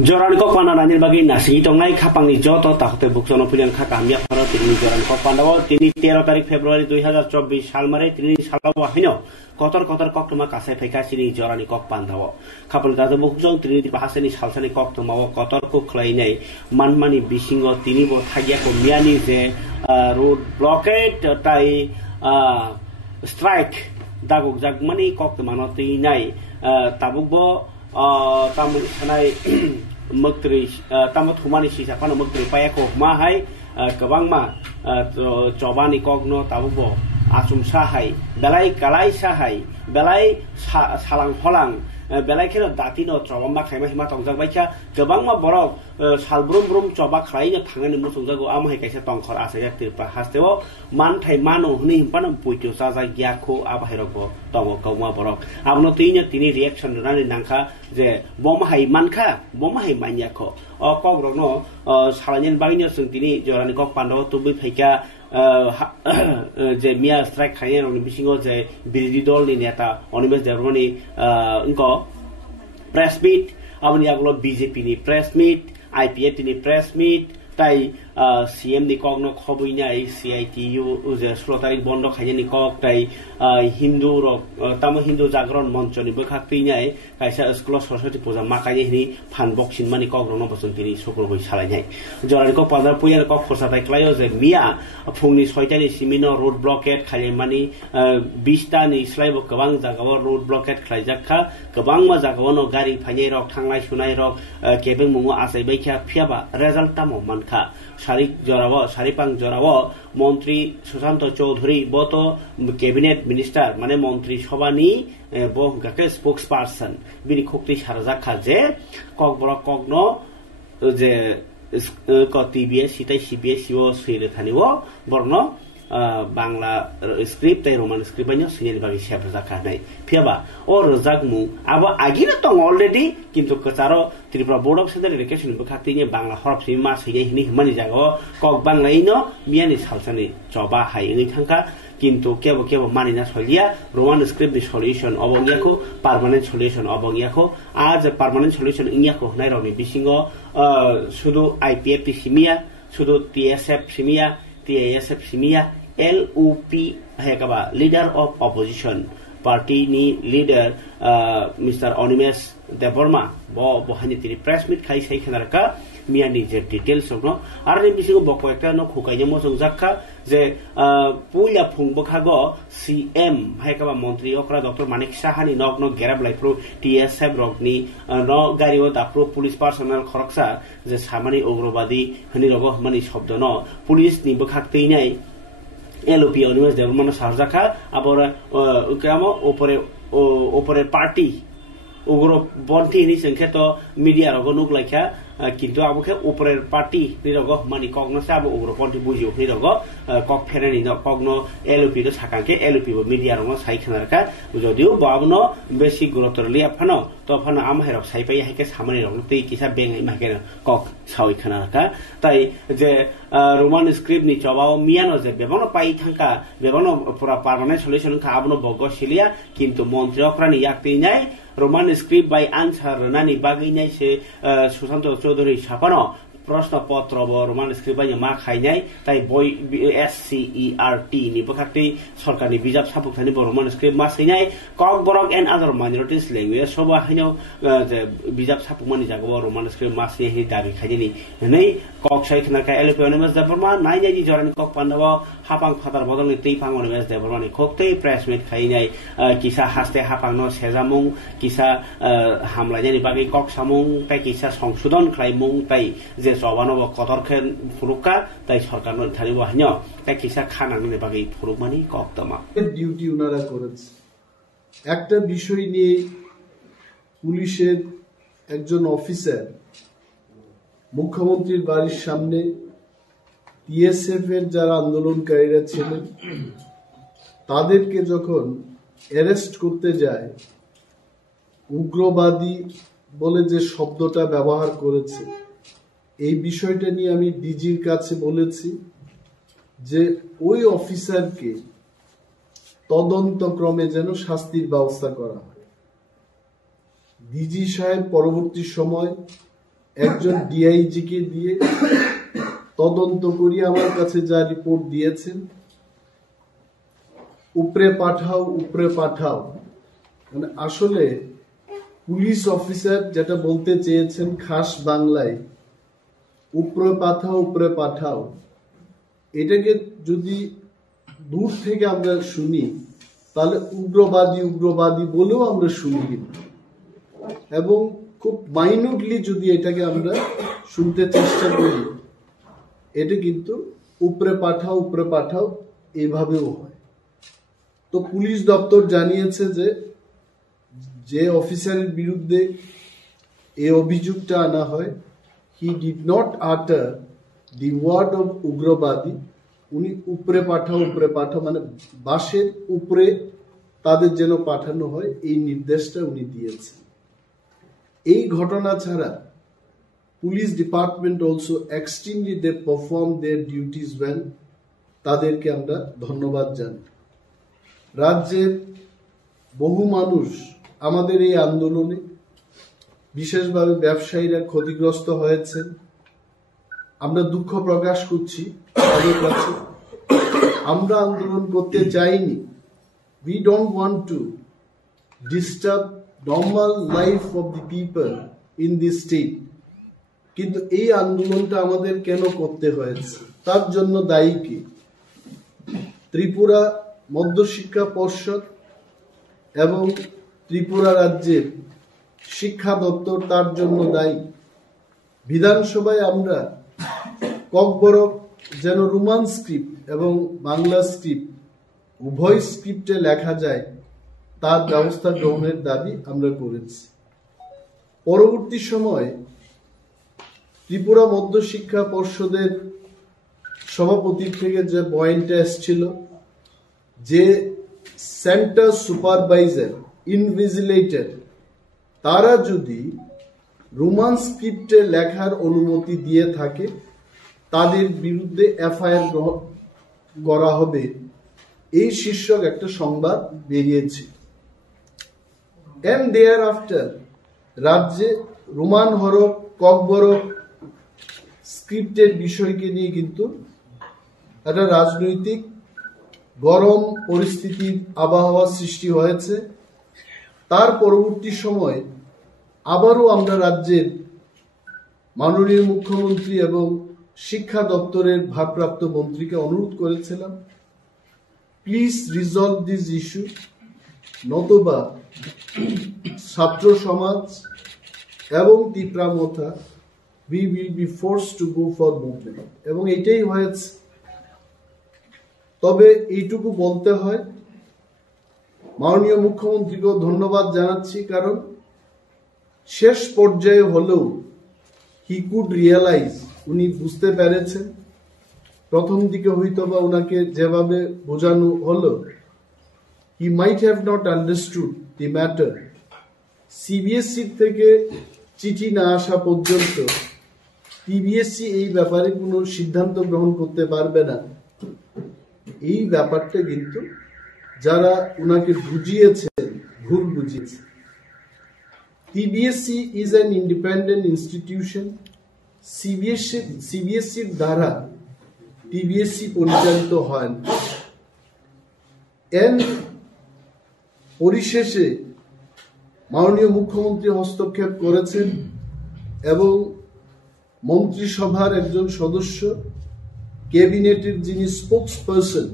Joran ko panarani bagi nasi tongai kapang ni joto takute buksono pulian kaka amia pano tini joran ko pandawo tini 13 tarik Februari 2024 साल mare tini salawa hino kotor kok tuma kasai pheka sini jorani kok pandawo kapal da bukjong tini bahasani salsani kok tuma kotor ko khlai nei manmani bisingo tini bo thagia ko miani je road blockade tai strike dagok jagmani kok tuma no tinai tabuk bo tamu sanai Mukri tamu thumani sisa pano mukri paya ko mahai kabang ma cobani kogno tabubo asum sahai belai kalai sahai belai salang holang belai kira dati no cobamba khaima hima tongjak baikha kabang ma borok salbrum brum coba khlai no thangani musungjago amai kaisa tongkhor asaya tirpa hasteo man thai mano hni himpano puityo saja gyakho abahirogo tongo kauma borok abno tinya tini reaction rani nangkha je bomahai manka bomahai manyako kogrokno salanyen bagino sung tini jorani kok pando tubi phaika je mia strike khayen oni bisingo je biridi dol ni neta Onimes Devrmani inko press meet abni aglo BJP ni press meet IPF ni press meet tai CM ni kogno khobui nai CITU je 16 tarik bondo khayen ni kok tai Hindu rok tamo Hindu jagron moncho ni bekhak pinai kaisa school soroswati puja makai ni phanbok sinmani kok rono bosung tini sokol boi salai nai jorani ko pandar puya kok forsa tai klayo je mia phungni 6 ta ni simino road blockade khalai mani 20 ta ni slaibo kabang jagao road blockade khlai jakha kabang ma jagao no gari phainai rok thanglai sunai rok kebeng mungo asai baikha phiaba result tamo mankha Sharik Jorawo, Sharipang Jorawo, Montri Susanto Choudhury, Boto Cabinet Minister, Mane Montri Shobani, Bo Gake spokesperson, Bini Kokti Sharazaka Je, Kokbro Kogno, the TBS, Sita CBS, Yo Sirethaniwo, Borno, Bangla script, Roman script, and Sini Bagi Shapazaka, Piaba, or Zagmu, Aba Aginatong already, Kinto Kataro. Tripura Board of Center Education Bukati Bangla Horop Sima Sini Manijago, Kok Banglaino, Mianis Halsani, Joba, Hai Nikanka, Kinto Kebo Manina Solia, Roman script the solution of Onyako, permanent solution of Onyako, as a permanent solution in Yako, Nairobi Bisingo, Sudo IPF Simia, Sudo TSF Simia, TASF Simia, LUP Hekaba, leader of opposition. Party ni leader Mr. Onimes Devrman bo bohani tini press meet khai sai khanarka miani je details no arni bisingo boko ekta no khukaine mo jongjakha je puila phungbokhago CM haikaba mantri okra Dr. Manik Sahani nogno gerab laipro TSF rogni no gario dapro police personnel khoroksa je samani ugrobadi hani rogo mani shobdo no police ni bokhakte nai LOP Onimes Devrman Sarjaka abora ukamo opore party ugro bonti ni sengketo media rogo nuk laikha kintu abuke opore party ni rogo mani kogno sabo ugro bonti bujiu ni rogo kok fereni no kogno LOP do sakanke LOP bo media rogo sai khanarka jodiu babno beshi gurutor liya phano to phano am herok sai pai haike samani rogo tei kisa beng ima ke kok sawi khanarka tai je Roman script ni chobao miano je bebono pai thangka bebono pura permanent solution ka abno bogo silia kintu montri okrani yakti nai Roman script by answer nani bagi nai se Susanto Choudhury Sapano Prosta Potro Roman script by ma khainai tai boy SCERT ni bakati sarkani bijab sapuk thani Roman script ma sinai kok borok and other minorities language soba hino bijab sapuk mani jago Roman script ma sinai dabi khajini nei kok sai thana ka LP Onimes Devrman nai nai jorani kok pandawa hapang phatar bodol ni teipang Onimes Devrman ni kokte press meet khainai kisa haste hapang no sejamung kisa hamlanya ni bagi kok samung tai kisa songsudon khlaimung tai je sawano kotor khen furuka tai sarkar no thani wahno tai kisa khanang ni bagi furukmani kok tama duty ওনারা করেছে একটা বিষয় নিয়ে পুলিশের একজন officer মুখ্যমন্ত্রীর বাড়ির সামনে টিএসএফ এর যারা আন্দোলনকারীরা ছিলেন তাদেরকে যখন অ্যারেস্ট করতে যায় উগ্রবাদী বলে যে শব্দটা ব্যবহার করেছে, এই বিষয়টা নিয়ে আমি ডিজির কাছে বলেছি যে ওই অফিসারকে তদন্তক্রমে যেন শাস্তির ব্যবস্থা করা হয়। ডিজি সাহেব পরবর্তী সময় একজন ডিআইজি কে দিয়ে তদন্ত করিয়ে আমার কাছে যা রিপোর্ট দিয়েছেন, উপরে পাঠাও, মানে আসলে পুলিশ অফিসার যেটা বলতে চেয়েছেন খাস বাংলায়, উপরে পাঠাও, এটাকে যদি দূর থেকে আমরা শুনি তাহলে উগ্রবাদী বলেও আমরা শুনি, এবং খুব মাইনুটলি যদি এটাকে আমরা শুনতে চেষ্টা করি, এটা কিন্তু উপরে পাঠাও এইভাবেও হয়। তো পুলিশ দপ্তর জানিয়েছে যে অফিসারের বিরুদ্ধে এই অভিযোগটা আনা হয়, হি ডিড নট আটার দি ওয়ার্ড অফ উগ্রবাদী, উনি উপরে পাঠাও মানে বাসের উপরে তাদের যেন পাঠানো হয় এই নির্দেশটা উনি দিয়েছেন। এই ঘটনা ছাড়া পুলিশ ডিপার্টমেন্ট অলসো এক্সট্রিমলি দে পারফর্ম দেয়ার ডিউটিজ ওয়েল, তাদেরকে আমরা ধন্যবাদ জানাই। রাজ্যের বহু মানুষ আমাদের এই আন্দোলনে, বিশেষভাবে ব্যবসায়ীরা ক্ষতিগ্রস্ত হয়েছেন, আমরা দুঃখ প্রকাশ করছি তাদের কাছে। আমরা আন্দোলন করতে চাইনি, we don't want to disturb normal life of the people in this state, কিন্তু এই আন্দোলনটা আমাদের কেন করতে হয়েছে, তার জন্য দায়ী কি? ত্রিপুরা মধ্যশিক্ষা পর্ষদ এবং ত্রিপুরা রাজ্যের শিক্ষা দপ্তর তার জন্য দায়ী। বিধানসভায় আমরা ককবরক যেন রোমান স্ক্রিপ্ট এবং বাংলা স্ক্রিপ্ট উভয় স্ক্রিপ্টে লেখা যায় তার ব্যবস্থা গ্রহণের দাবি আমরা করেছি। পরবর্তী সময় ত্রিপুরা মধ্যশিক্ষা পর্ষদের সভাপতির থেকে যে পয়েন্টটা এসেছিল যে সেন্টার সুপারভাইজার, ইনভিজিলেটর, তারা যদি রোমান স্ক্রিপ্টে লেখার অনুমতি দিয়ে থাকে তাদের বিরুদ্ধে এফআইআর করা হবে, এই শীর্ষক একটা সংবাদ বেরিয়েছে। এন্ড দেয়ার আফটার রাজ্যে রোমান হরফ, ককবরক স্ক্রিপ্টের বিষয়কে নিয়ে কিন্তু একটা রাজনৈতিক গরম পরিস্থিতির আবহাওয়া সৃষ্টি হয়েছে। তার পরবর্তী সময় আবারও আমরা রাজ্যের মাননীয় মুখ্যমন্ত্রী এবং শিক্ষা দপ্তরের ভারপ্রাপ্ত মন্ত্রীকে অনুরোধ করেছিলাম, প্লিজ রিজলভ দিস ইস্যু, নতুবা ছাত্র সমাজ এবং তীব্রামথা we will be forced to go for movement, এবং এটাই হয়েছে। তবে এইটুকু বলতে হয়, মাননীয় মুখ্যমন্ত্রীকেও ধন্যবাদ জানাচ্ছি, কারণ শেষ পর্যায়ে হলেও হি কুড রিয়েলাইজ, উনি বুঝতে পেরেছেন। প্রথম দিকে হয়তো বা ওনাকে যেভাবে বোঝানো হলো, he might have not understood the matter. CBSC থেকে চিঠি না আসা পর্যন্ত সিবিএসসি এই ব্যাপারে কোনো সিদ্ধান্ত গ্রহণ করতে পারবে না। এই ব্যাপারটা কিন্তু যারা উনাকে বুঝিয়েছেন ভুল বুঝিয়েছে। CBSC is an independent institution. সিবিএসসির দ্বারা টিবিএসসি পরিচালিত হয় না। এর পরিশেষে মাননীয় মুখ্যমন্ত্রী হস্তক্ষেপ করেছেন এবং মন্ত্রিসভার একজন সদস্য, ক্যাবিনেটের যিনি স্পোকস পার্সন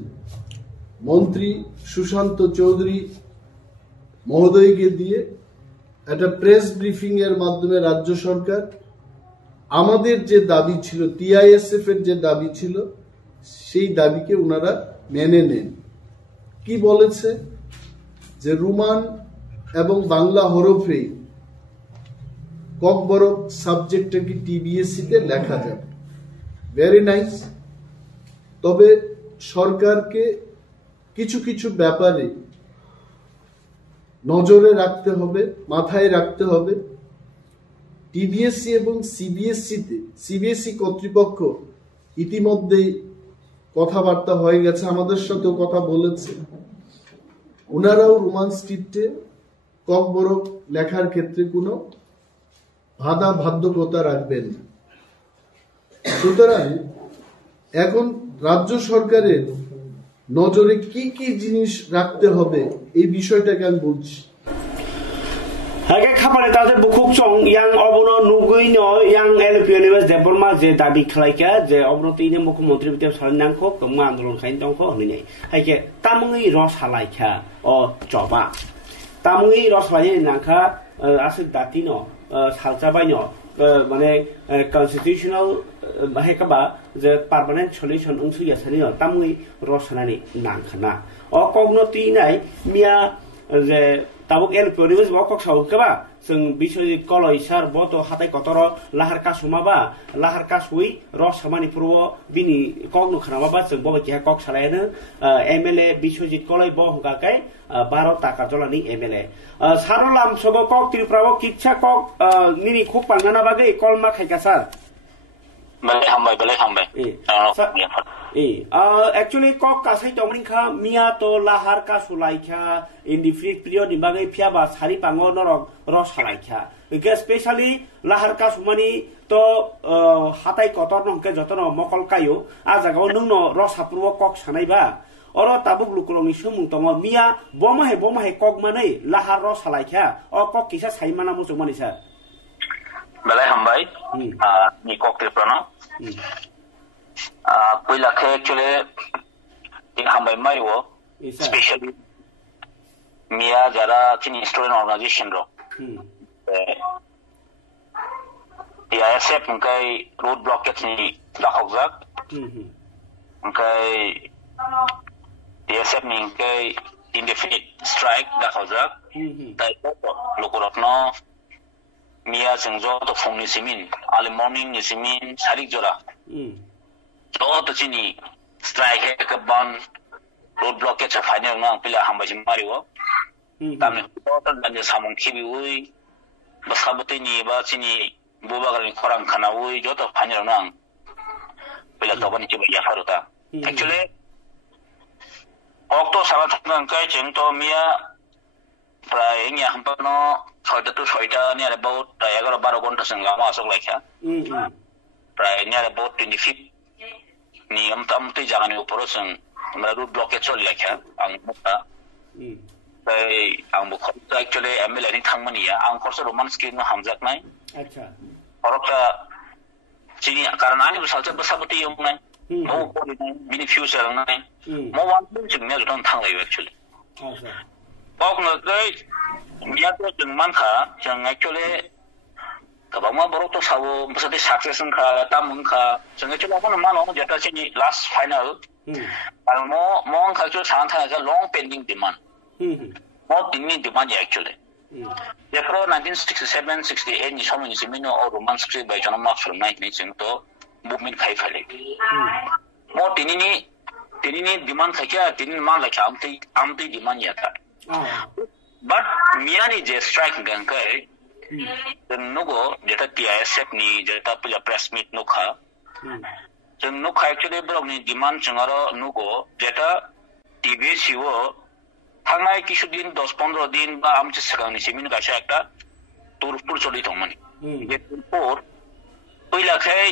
মন্ত্রী সুশান্ত চৌধুরী মহোদয়কে দিয়ে একটা প্রেস ব্রিফিং এর মাধ্যমে রাজ্য সরকার আমাদের যে দাবি ছিল, টিআইএসএফ এর যে দাবি ছিল, সেই দাবিকে ওনারা মেনে নেন। কি বলেছে যে রোমান এবং বাংলা হরফে ককবরক সাবজেক্টটাকে টিবিএসসি তে লেখা যাবে। Very nice. তবে সরকারকে কিছু কিছু ব্যাপারে নজরে রাখতে হবে, মাথায় রাখতে হবে। টিবিএসসি এবং সিবিএসসি কর্তৃপক্ষ ইতিমধ্যেই কথাবার্তা হয়ে গেছে, আমাদের সাথেও কথা বলেছে। ওনারাও রোমান স্ক্রিপ্টে ককবরক লেখার ক্ষেত্রে কোনো বাধ্যকতা রাখবেন না। সুতরাং এখন রাজ্য সরকারের নজরে কি কি জিনিস রাখতে হবে এই বিষয়টাকে আমি বলছি। Hage kapane tade bukuk chong yang obono nugui no yang LPNS deborma je dabi khlaika je obono tine mukhomantri bite salinang ko kama andolon khain tong ko ni hage tamui ros halaika o joba tamui ros halai nangkha asik dati no salcha bai no mane constitutional hekaba je permanent solution ungsu yasani no tamui ros halani nangkhana o kogno tinai mia je tabuk LPNS bokok saukaba जों बिसय कलयसार बत हाथाय Qatar लाहार कासुमाबा लाहार कासुई रस सामानि पूर्व बिनि कगनु खानाबा जों बबे किहा कक सालायनो एमएलए बिसयजित कलय ब हगाकाय 12 टाका जलानि एमएलए सारलाम सब कक त्रिपुराव किच्छा कक निनि खुब पांगाना बागै कलमा खायका सार बेले हामबाय actually kok kasai tongringkha mia to lahar ka sulaikha in the free period ni bagai phiaba sari pango norok ros halaikha especially lahar ka sumani to hatai kotor nongke jotono mokol kayo a jagao nungno ros hapurwo kok sanaiba oro tabuk lukulongni sumung tongo mia bomahe kok manai lahar ros halaikha o kok kisa saimana musumani sa बेले हामबाय नि कक त्रिपुरानो पहिला खे actually in हामबाय मारिवो specially मिया जरा चिनी student organisation रो DISF मकै रोड ब्लॉकेज नि दाखौजाक मकै DISF नि मकै indefinite strike दाखौजाक दाइको लोकरत्न मिया जों ज' फुंनि सिमिन आर्ली मर्निं नि सिमिन सारिक जरा ज' चिनी स्ट्राइक एक बन रोड ब्लॉकेज फाइनल ना पिला हामबाय मारिवो तामने टोटल दानि सामं खिबिउइ बसाबतैनि बा चिनी बोबागरनि खरां खानाउइ ज' फाइनल ना पिला तबनि चिबा याफारुता एक्चुअली अक्टो साला थंगांकाय जों तो मिया प्राय इया हामपानो 6টা to 6টা near about 11-12 ঘন্টা সঙ্গে আমা আসক লাইখা প্রায় near about 25 ni amtamte jagani uporo sing আমরা রুট ব্লকে চল লাইখা আং মুতা তাই আং বুখ actually MLA ni thangmaniya ang korso roman scheme hamjak nai acha orokta chini karan ani busalcha basabati yung nai mo ko ni mini future nai mo wan chung ne don thanglai actually acha bok na dai मिया तो जों मानखा जों actually गोबां बरक तो साबो बसदि success खा तामखा जों actually अपन मानो जेटा सिनि last final आरो मो खाचो सान थागा लंग पेंडिंग डिमांड मो दिननि डिमांड एक्चुअली जेफ्रो 1967 68 नि समयनि सिमिनो और रोमान स्क्रिप्ट बाय जन मार्क्स फ्रॉम 19 जों तो मूवमेंट खाइ फाले मो दिननि डिमांड खाया दिन मान लाखा आमति डिमांड याता but miani je strike gangkai nugo jeta TISF ni jeta pila press meet nukha jeng nukha actually brok ni demand changaro nugo jeta TBC wo thangnai kisudin 10-15 din ba amche sagangni simin gasha ekta turpur choli thongmani je turpur pila khai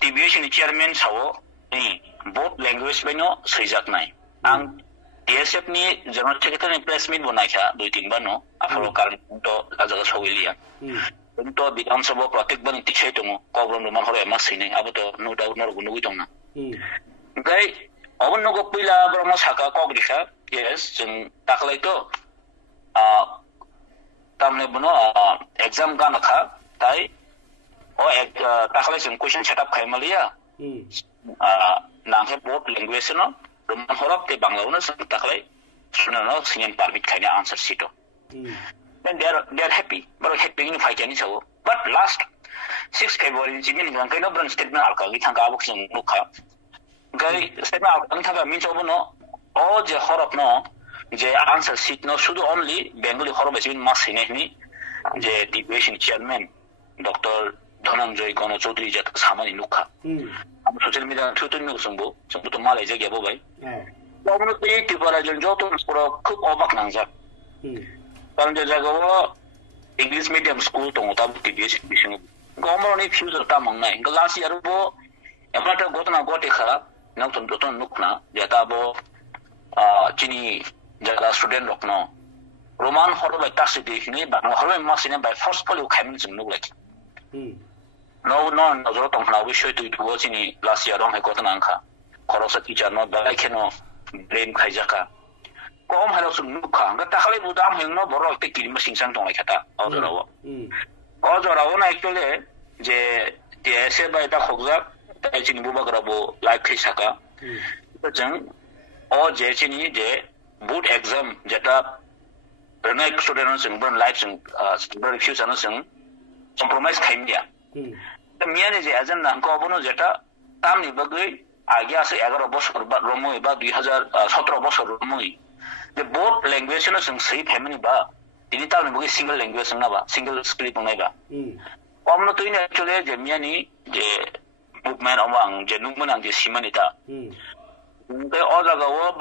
TBC ni chairman sawo ni both language beno srijak nai ang DSF ni general secretary press meet बनाया 2-3 बार no afro कारण तो आजगा सविलिया तो विधानसभा प्रत्येक बार तिछै दङो कब्रम रुमान हरे मासिनै अब तो no doubt नरगु नुगै दंना गाय अबन नगो पहिला ब्रह्म साका कग्रिखा यस जों दाखलै तो तामने बनो एग्जाम गानखा ताइ ओ एक दाखलै जों क्वेश्चन सेटअप खायमालिया नांहे बोथ लैंग्वेज नो Roman horap te Banglauna sang taklay sunano singin permit kanya answer sito then they are happy but happy in fight ani sawo but last 6 February jimin gang kaino brand statement alka gi thanga abok sing nukha gai statement alka thanga min chobono o je horap no যে answer seat ন শুধু only Bengali হরবে Sibin মাস হিনেহনি যে deviation chairman doctor Dhananjay গণ চৌধুরী যে সামানি নুখা আমরা social media থুতুন নুসুংবো जोंबो তো মালাই যে গেবো ভাই অমন তো এই ত্রিপুরা জন যত পুরো খুব অবাক নাংজাক কারণ যে জায়গাও ইংলিশ মিডিয়াম স্কুল দङ তা ডিভিয়েশন বিশং গমরনি ফিউচার তা মংনাই লাস্ট ইয়ার বো এমনটা ঘটনা ঘটে খারাপ নতুন নতুন নুকনা যেটা বো চিনি যারা স্টুডেন্ট রকন রোমান হরবাই টাসি দেখিনি বাংলা হরবাই মাসিনে বাই ফার্স্ট পলিও খাইমিন जों নুগলাই no নজর তংনা অবশ্যই তুই দুবো চিনি লাস্ট ইয়ার রং হে ঘটনা আংখা খরচা টিচার ন বাই কেন ব্লেম খাইজাকা কম হালো जों নুখা গা তাখালে বুদাম হেন বড় একটা কিরিমা সিংসাং দংলাই খাতা অজরাও অজরাও না অ্যাকচুয়ালি যে এসে বাই তা খগজা তাই চিনি বুবাগ্রাবো লাইভ খাইসাকা जों ও যে চিনি যে boot exam যেটা রনাই স্টুডেন্ট जों বন লাইফ जों স্টুডেন্ট ফিউচার जों কম্প্রোমাইজ খাইমিয়া তা মিয়ানে যে এজন নাম কবনো যেটা তামনি বগৈ আগে আছে 11 বছর বা রমই বা 2017 বছর রমই যে বোথ ল্যাঙ্গুয়েজ ন जों সেই ফ্যামিলি বা তিনি তামনি বগৈ সিঙ্গেল ল্যাঙ্গুয়েজ না বা সিঙ্গেল স্ক্রিপ্ট নাই বা কমনো তুইনে অ্যাকচুয়ালি যে মিয়ানি যে মুভমেন্ট আমং যে নুমনাং যে সিমানিতা 어 자가워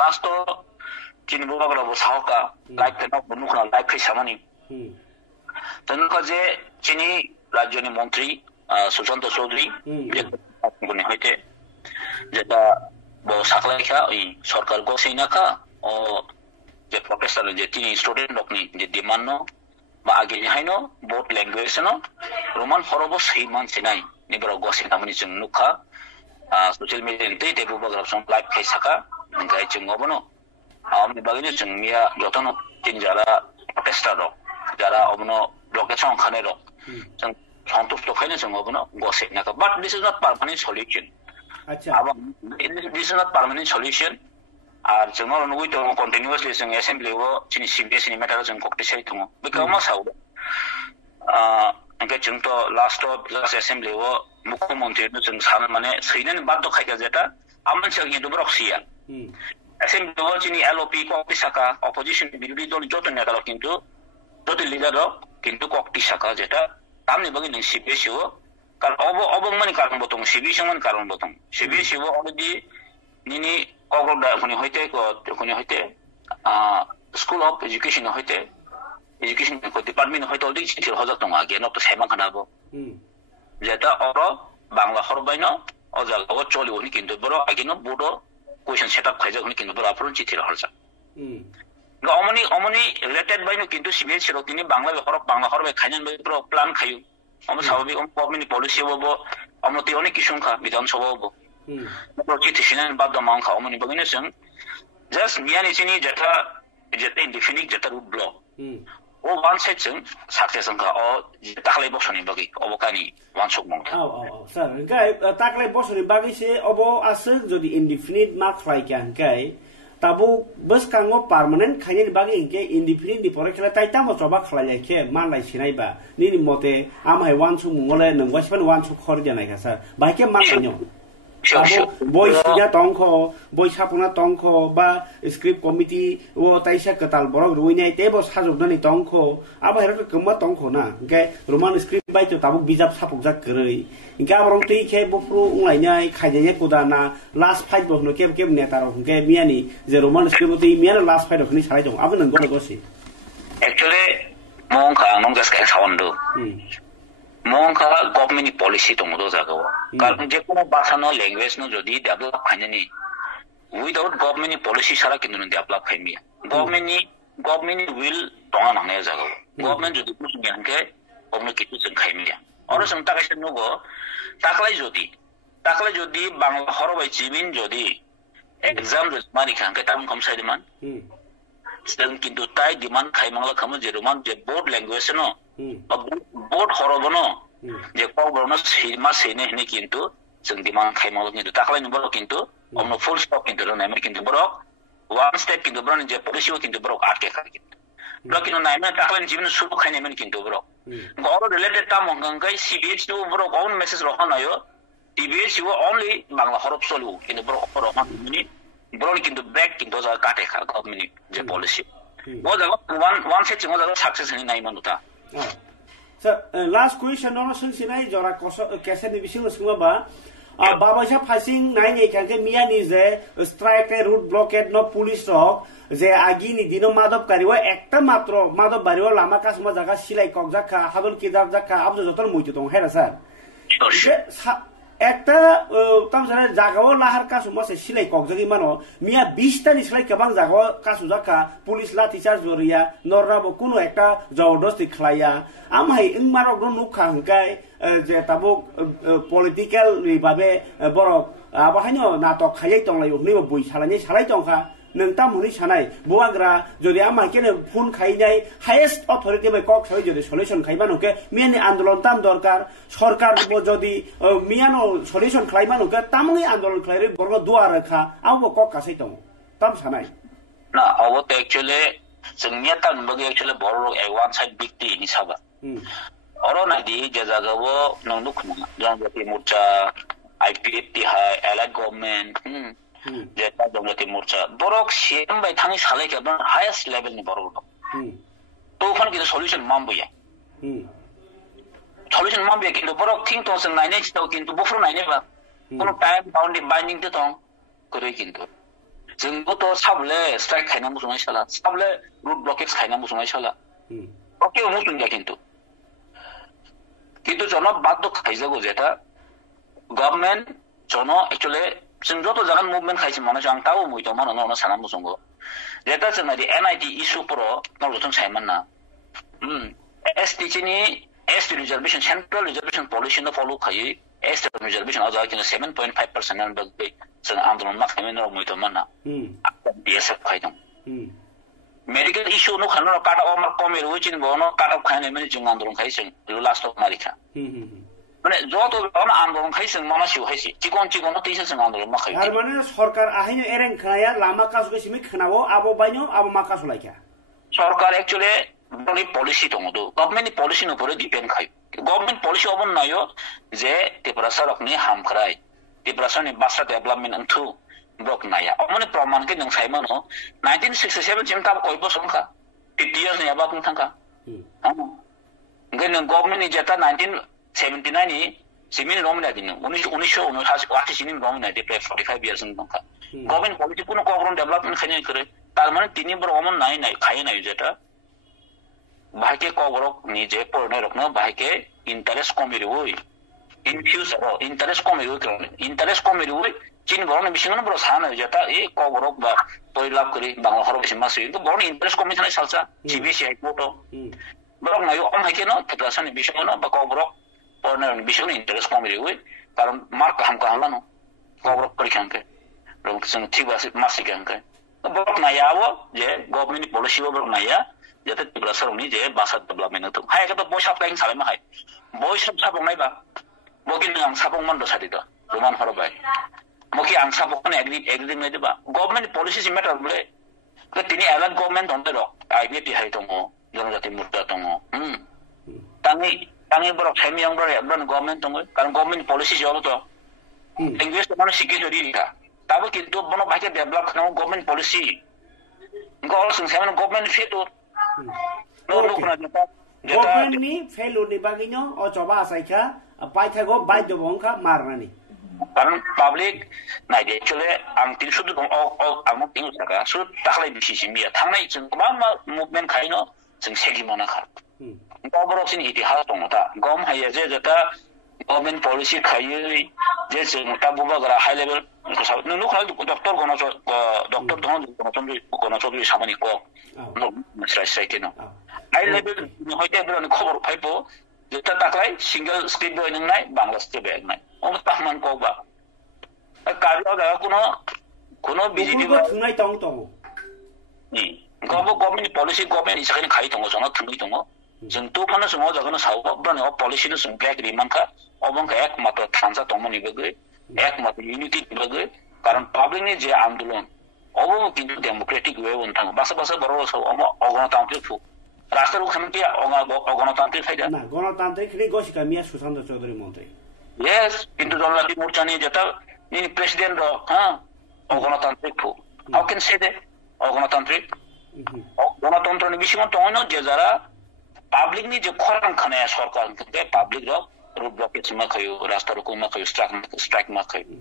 라스트 진이 뭐가라고 사올까 라이프 너 누구나 라이프 사마니 তনকাজে চিনি রাজ্যনি মন্ত্রী সুশান্ত চৌধুরী 분이 হইতে যেটা 뭐 সাকলাইখা ওই সরকার গোসিনাকা ও যে প্রফেসর যে তিনি স্টুডেন্ট লোকনি যে ডিমান্ড বা আগে হাইনো বোথ ল্যাঙ্গুয়েজ নো রোমান হরব সেই মানসি নাই নিবর গোসিনামনি जों নুখা social media ini teh beberapa orang live kayak saka, kayak cenggono no, amni baginya cengmia jotono tinjara protestar dok, jara omno bloke cong khane dok, ceng contoh to khane cenggono gosip naka, but this is not permanent solution. Abang, this is not permanent solution. Ar cenggono nunggu itu continuously ceng assembly wo cini CBS ini matter ceng kok disay tungo, because mas hau. Engkau contoh last assembly wo মুখ্যমন্ত্রী जों सानो माने सैनानि बाध्य खायगा जेटा आमन सगि दुबरक्सिया assembly wo chini LOP ko pisaka opposition বিরোধী দল যত নেতারা কিন্তু যত লিডার কিন্তু ককটি শাখা যেটা তামনি বগি নি সিবিএসই ও কারণ অবমানি কারণ বতং সিবিএসই মান কারণ বতং সিবিএসই ও অলরেডি নিনি কগরদা কোনি হইতে স্কুল অফ এডুকেশন হইতে এডুকেশন ডিপার্টমেন্ট হইতে অলরেডি চিঠি হজাক দং আগে নতো সেমা খানাবো যেটা অর বাংলা হরবাইনো অজাগাও চলিবনি কিন্তু বড় আগিনো বড় কোয়েশ্চন সেটআপ খাইজাগনি কিন্তু বড় আপরন চিঠির হরজা অমনি রিলেটেড বাইনো কিন্তু সিবিএস র তিনি বাংলা হরবে খাইনান বড় প্ল্যান খাইও অম স্বাভাবিক গভর্নমেন্ট পলিসি হবো অমতি অনেক কিসংখা বিধানসভা হবো বড় চিঠি সিনান বাদ মাংখা অমনি বগিনে जों জাস্ট মিয়ানি চিনি যেটা ইনডিফিনিট যেটা রুট ব্লক ও ওয়ান সাইড जों সাকসেস সংখ্যা ও তাকলাই বসনি বাকি অবকানি ওয়ান সক মং স্যার গাই তাকলাই বসনি বাকি সে অব আছে যদি ইনডিফিনিট মা খাইকান গাই তাবু বসকাঙ্গো পার্মানেন্ট খাইনি বাকি ইনকে ইনডিফিনিট দি পরে খেলা তাই তামো চবা খালাইকে মানলাই সিনাইবা নিনি মতে আমাই ওয়ান সক মংলে নংগাসিবান ওয়ান সক খর জানাই খা স্যার বাইকে মানলাইনো বই সিজা তংখ বই সাপনা তংখ বা স্ক্রিপ্ট কমিটি ও তাইসা কতাল বরক রুইনাই তেবো সাজবনানি তংখ আবা হেরক কমা তংখ না গে রোমান স্ক্রিপ্ট বাইতো তাবুক বিজাব সাপক যা গरै गा बरं तै खे बफ्रु उंलायनाय खायजाय कुदाना लास्ट फाइट बहनो केब नेतार गे मियानि जे रोमान स्क्रिप्ट तै मियानो लास्ट फाइट खनि साराय दं आबो नंगौ नगोसि एक्चुअली मंखा नंगस का सावन्दो মংখা গভর্নমেন্ট পলিসি দङ দ জাগাও কারণ যে কোনো ভাষানো ল্যাঙ্গুয়েজ নো যদি ডেভেলপ খাইনি উইদাউট গভর্নমেন্ট পলিসি ছাড়া কিন্তু ডেভেলপ খাইমিয়া গভর্নমেন্ট উইল দङ নাংনে জাগাও গভর্নমেন্ট যদি কিছু জ্ঞানকে অন্য কিছু जों খাইমিয়া আরো जों তাকাইছে নগো তাকলাই যদি বাংলা হরবাই জিমিন যদি এক্সাম মানি খানকে তাম কমসাই দিমান जों কিন্তু তাই ডিমান্ড খাইমাংলা খামো যে রোমান যে বোর্ড ল্যাঙ্গুয়েজ নো বোর্ড হরবনো যে কবরনো সিমা সেনে হেনে কিন্তু जों ডিমান্ড খাইমাংলা কিন্তু তাকলাই নবলো কিন্তু অন্য ফুল স্টপ কিন্তু নাইমে কিন্তু বড় ওয়ান স্টেপ কিন্তু বড় যে পলিসিও কিন্তু বড় আটকে খায় কিন্তু বড় কিন্তু নাইমে তাকলাই জীবন শুরু খাইনেমেন কিন্তু বড় গরো রিলেটেড টা মঙ্গাঙ্গাই সিবিএস টু বড় কোন মেসেজ রহনায়ো টিবিএস ও অনলি বাংলা হরফ চলু কিন্তু বড় রহমান মিনি বরং কিন্তু ব্যাক কিন্তু যা কাটে খা গভর্নমেন্ট যে পলিসি ও জায়গা ওয়ান সেচিং ও জায়গা সাকসেস হনি নাই মানুতা last question no singsinai jora kese ni bising singba baba sha phasing nai nei kanke mia ni je strike route blockade no police rok je agi ni dino madop kari wa ekta matro madop bari wa lama kasma jaga silai kok jakha habul kidap jakha abjo jotor muitu tong hera sir একটা তামসারে জাগাও লাহার কাসু মাসে সিলাই cock জগি মানো মিয়া 20 টা নি সিলাই কেবাং জাগাও কাসু জাকা police লাঠি চার্জ জরিয়া নরনাবো কোনো একটা জবরদস্তি খাইয়া আমহাই ইংমারক নুখা হংকাই যে তাবুক পলিটিক্যাল ভাবে বড় আবাহাইনো নাটক খাইয়াই তংলাই উনিবো বই সালানি সালাই তংখা नोंता मुनि सानाय बुआग्रा जदि आमा केने फुन खाइनाय हाईएस्ट अथॉरिटी बाय कक साइ जदि सल्यूशन खाइमानुके मियानि आन्दोलन ताम दरकार सरकार जदि मियानो सल्यूशन खाइमानुके तामनि आन्दोलन खाइरे बरग दुआ रखा आबो कक कासै दं ताम सानाय ना अबो त एक्चुअली जोंनिया ताम बगे एक्चुअली बर वन साइड बिक्ति नि साबा अरो नादि जे जागावो नंदु खुमा जनजाति मोर्चा आईपीएफटी हाय एलाइड गवर्नमेंट जेता जनजाति मोर्चा बरक सेम बाय थांनि सालाय के हाईएस्ट लेवल नि बरक तो फन के सल्यूशन मामबुया सल्यूशन मामबुया किन्तु बरक थिंग तो जों नायनाय तो किन्तु बफ्रो नायनायबा कोनो टाइम बाउंडेड बाइंडिंग तो दं करै किन्तु जोंबो तो साबले स्ट्राइक खायना मुसुनाय साला साबले रूट ब्लॉकेज खायना मुसुनाय साला ओके मुसुनजा किन्तु जन बाध्य खाइजागो जेता गवर्नमेंट जन एक्चुअली जों जत जागान मुभमेन्ट खाइसि माने जों ताव मुइतो मानो न साना मुसुंगो जेता जोंना दि एनआईटी इशू प्रो नलजों साइमन ना एसटी नि ST reservation central reservation policy न फॉलो खाइ एसटी रिजर्वेशन अजा किन 7.5% न बगे जों आन्दोलन मा खाइमेन र मुइतो माना बीएसएफ खाइदों मेडिकल इशू न खानो काटा अमर कमेर उचिन बनो काटा खाइने मेन जों आन्दोलन खाइसों लास्ट अफ मारिखा মানে যত আন্দোলন খাইছেন মানাসিও খাইছে চিকন চিকন তৈছে আন্দোলন মাখাই আর মানে সরকার আহাইনো এরেন খায়া লামা কাজ গেছিমি খানাও আবো বাইনো আবো মাকাস লাইকা সরকার एक्चुअली বনি পলিসি দংদো গভর্নমেন্ট পলিসি উপরে ডিপেন্ড খাই গভর্নমেন্ট পলিসি অবন নাইও যে ত্রিপুরা সরকনি হামখরাই ত্রিপুরাসনি বাসা ডেভেলপমেন্ট আনথু ব্লক নায়া অমনে প্রমাণ কে নং সাইমানো 1967 চিন্তা কই বসংখা 50 ইয়ার্স নি আবা কুংথাঙ্কা গেন গভর্নমেন্ট যেটা 1979 ni simin romina din 1989 ni romina de 45 years nka government policy kuno program development khane करे तार माने तिनी बर ओमन नाइ नाइ खाइ नाइ जेटा भाइके कवरक नि जे पढने रखन भाइके इंटरेस्ट कमिरि होय इन फ्यूचर इंटरेस्ट कमिरि होय इंटरेस्ट कमिरि होय चिन गरन बिसिंगन बर साना जेटा ए कवरक बा पहिलाप करि बांग्ला हरक सिमा सय तो गरन इंटरेस्ट कमिसन सालसा जीबीसी हाइकोर्ट बरक नाइ ओम हाइके न तेप्लासन बिसिंगन बा कवरक पढ़ने विषय में इंटरेस्ट कम रही हुई कारण मार्क हम कहाँ लानो कवर परीक्षा के लोग संग ठीक बात मासिक अंक तो बहुत नया वो जे गवर्नमेंट पॉलिसी वो बहुत नया जैसे तिब्रासर उन्हीं जे बासा डेवलपमेंट तो हाय का तो बहुत सब कहीं साले में हाय बहुत सब नहीं बा मौके नहीं अंग सब मन दोसारी तो रोमान हरो बाय मौके अंग सब कौन एग्री नहीं बा गवर्नमेंट पॉलिसी से मैटर बोले तो तीनी अलग गवर्नमेंट होते रो आईबीटी हाय तो मो जनजाति मुद्दा तो मो तांगी तांगे बरक साइमियां बर एबन गवर्नमेंट दङ कारण गवर्नमेंट पॉलिसी जलो तो इंग्लिश तो माने सिके जरि रिका ताबो किन्तु बनो बाके डेभलप खानो गवर्नमेंट पॉलिसी गल संसामन गवर्नमेंट फेतो नो नो kuna jeta गवर्नमेंट नि फेलो नि बागिनो अ जबा आसाइखा पाइथागो बायदो बंखा मारनानि कारण पब्लिक नाइदे एक्चुअली आं तिन सुदु दङ अ आं तिन सका सु ताखलाय बिसिसि मिया थांनाय जों गोबां मुभमेन्ट खाइनो जों सेगि मनाखा गवर्नमेंट नि इतिहास दङ ता गम हाय जे जता गवर्नमेंट पॉलिसी खायै जे जों ता बुबाग्रा हाई लेवल नु खाल डॉक्टर दङ गना चौधरी सामानि को नो मसराय केनो हाई लेवल हयते बरनि खबर फाइबो जेता ताकलाय सिंगल स्क्रिप्ट बय नंनाय बांग्ला स्क्रिप्ट बय नंनाय ओम ताहमान को बा कार्य दा कोनो बिजिनि बा थुनाय दङ नि गवर्नमेंट पॉलिसी गवर्नमेंट इसाखनि खाइ दङ जन थुनि दङ जों तो फानो समाव जागोन साव ब्रानि अ पॉलिसी न जों ब्रेक रिमानखा अबंका एकमात्र थांजा दंमनि बगै एकमात्र यूनिटी बगै कारण पब्लिक नि जे आन्दोलन अबो किन्तु डेमोक्रेटिक वे वन थांग बासा बरो सो अमा अगणतान्त्रिक फु राष्ट्र मुख्यमंत्री अगणतान्त्रिक फाइदा ना गणतान्त्रिक नि गसिका मिया सुशान्त चौधरी मन्त्री यस किन्तु जनजाति मोर्चा नि जेता नि प्रेसिडेन्ट र অগণতান্ত্রিক ফু হাউ ক্যান সে দে অগণতান্ত্রিক গণতন্ত্রनि बिसिङाव दङ जे যারা পাবলিকनि जे खरां खानाया सरकार बे पाब्लिक रक रोड ब्लकेज मा खयो रास्ता रोको मा खयो स्ट्राइक मा खयो